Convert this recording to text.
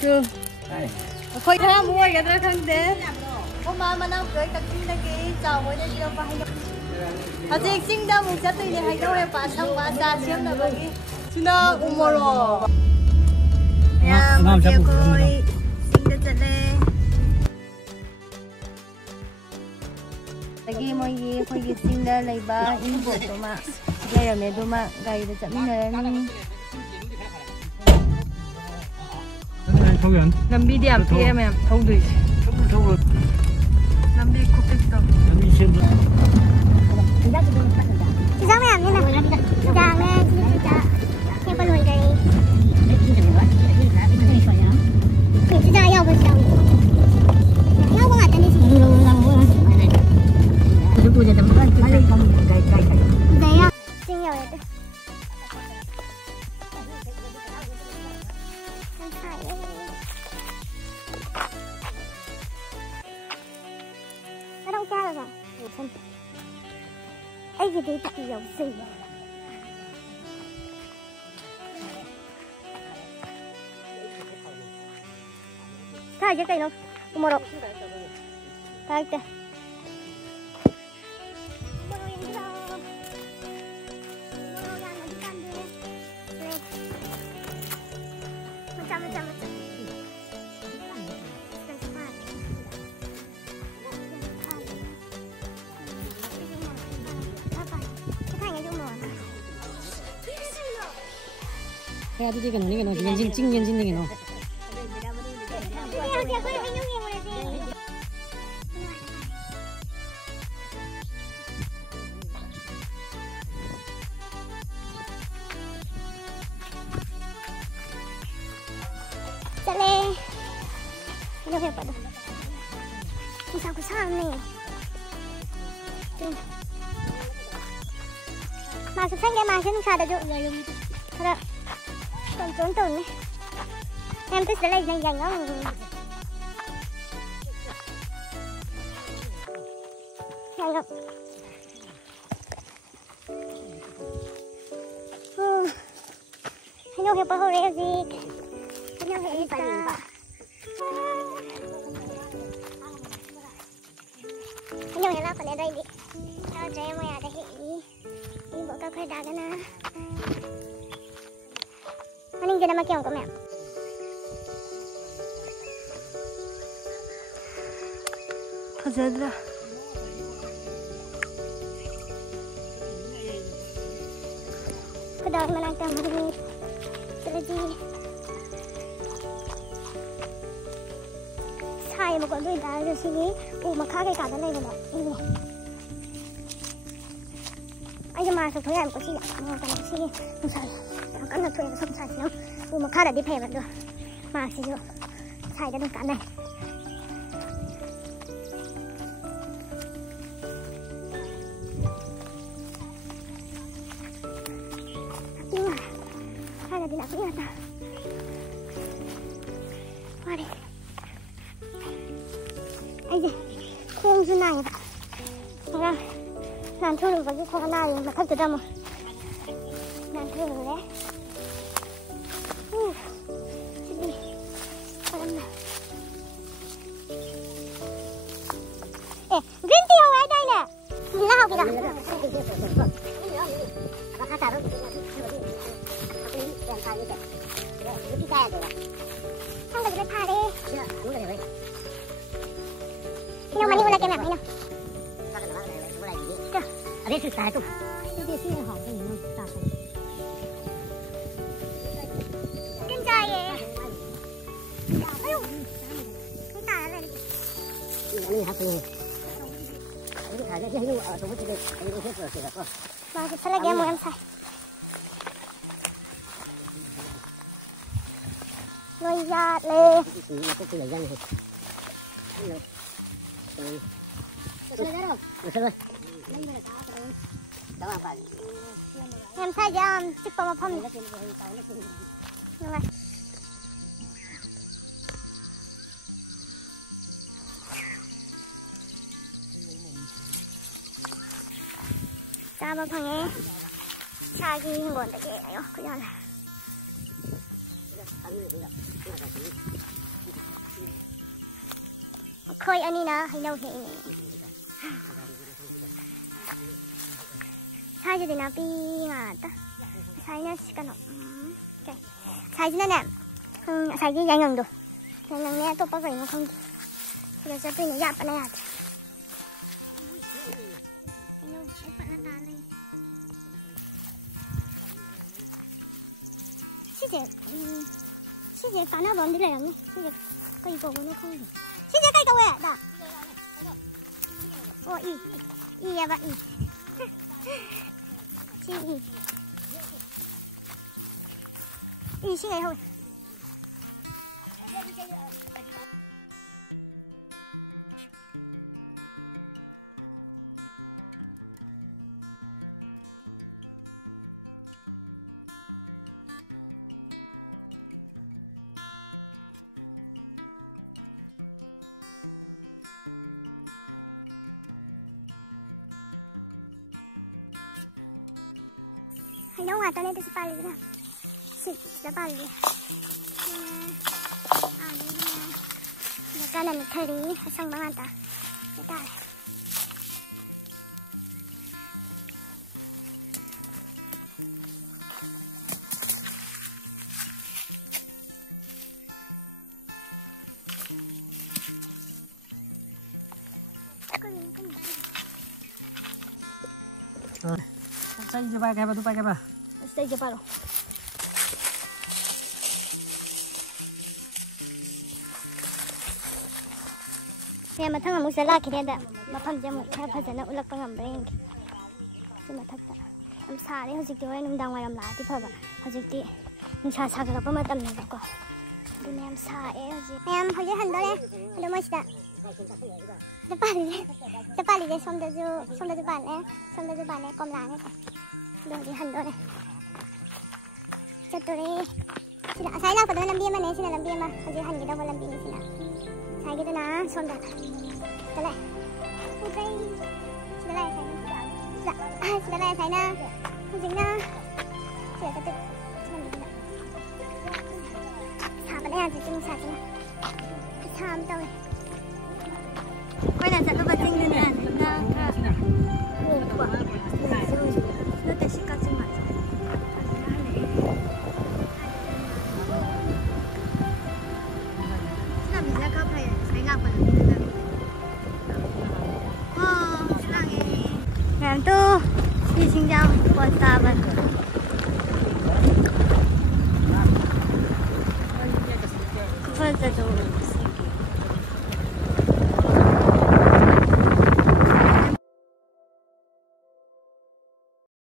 chưa khơi theo mua cái đó không thế hôm mà năm cưới các chị là cái chào mới đây chưa phải đâu chị sinh ra một chất thì hay đâu em phá xong phá xa xem là cái xin đâu umoro ya mau dia koi sinh ra chất này lagi mau gì khơi cái sinh ra lấy ba in bộ tụi mà đây là mẹ tụi mà gầy để chậm này nên Nambi di MPM em thâu được. Nambi khúc tích đâu. Chị sao em như này? Chàng lên, em phân hồi cái. Chị ra yêu với chồng. Yêu có ngặt tên đi chị. Đấy à? Chị nhiều đấy. Nó đâu ra rồi hả? Ấy cái đấy thì giống gì vậy? Cái gì cái nó? Một độ. Cái gì? 해야 되지 cái nó nhân chính cái nó Dale. Nó phải bắt đầu. Sao cái sao này? Mà sụp xanh cái mà chứ sao được rồi luôn. Thật ạ. Còn trốn tồn đấy. Em thích sẽ lấy dành đó. Dành không? Anh đâu hiểu bao hồi đấy gì? Anh đâu hiểu sao? Anh đâu hiểu là còn ở đây đi. Sao cho em ở đây đi bộ các khoai đá cái nào? Anh kia mà kêu của mẹ. Thật ra cái đời mà đang cầm đi sẽ là gì? Sai một con đuôi đá rồi suy nghĩ. Mà khác cái cả cái này rồi đó. Anh cho mà thực thấy em có chi ạ? Mà cái chi không sai. Nó cắn là thuê nó không sai đâu. Mà khác là đi phê vẫn được. Mà chỉ được sai cho được cả này. Hay là đi nào cũng ta. Qua đi. Anh gì? Khung dưới này vậy. Nghe làm thôi được vào cái con này mà thấp từ đâu mà. Làm thôi được đấy. Chết đi. Qua đây nào. Ê, green tea ở đây nè. Nhìn lao kìa nào. Không được pha đi. Nhưng mà đi qua cái nào nào. ở đây sự tài không? Cái gì xin hỏi cái gì nó tài. Kim trời vậy. Ôi, cái tài này. Ini hati. Ini ada yang ini ở trong cái ini hết rồi kìa con. Mà cái phải là game em xài. Người ra lê. Cái gì này rồi. Em sai ra chụp vào một phong. Chaba phangé. Chagi ngon ta ge ayo ko yala. Khơi anh đi nè, hay đâu thì 사이즈 되나 삐마다 사이는 시간 오케이 사이즈는 nè 사이즈 양형도 양형에 또 빠져 있는 không 그래서 또 이제 아빠 내야 돼 시제 까나 뭔 들려 양네 시제 cây cầu nó không được 시제 cây cầu vậy đó 오 이 야바 이 이 시계 thôi Hay đâu à, tao nên tôi sẽ 빨리 그냥 진짜 빨리 약간의 미탈이 상당하다 일단 Saya je pakai apa tu pakai apa? Stay je baru. Kaya matang ang musala kineda mapamjam kaya phajana ulak pangam bring. Sima thakta. Am sare hojikti hoy numdang waram laati phaba. Hojikti nungsa saga pa matam na ba ko. Dune am sae hojik. Am hoje handole. Halo masta. Japali je somda ju bane kom lane. Dodi handole. Chature. Sina asai la ko lambi ma ne sina lambi ma hoje hangi da lambi ni sina. Sai gitu na somda. Tale. Utai. Sila lai sai na. Hojik na. Sila ka tu. Sa ba ne ji chung sa na. Tham tao. Quay lại dẫn nó vào tinh lên nè, ngủ quả, nó để xích cao trên mặt. Là mình ra cấp này, thấy ngọc vào được cái này. Làm tu, đi sinh ra, quan ta vẫn.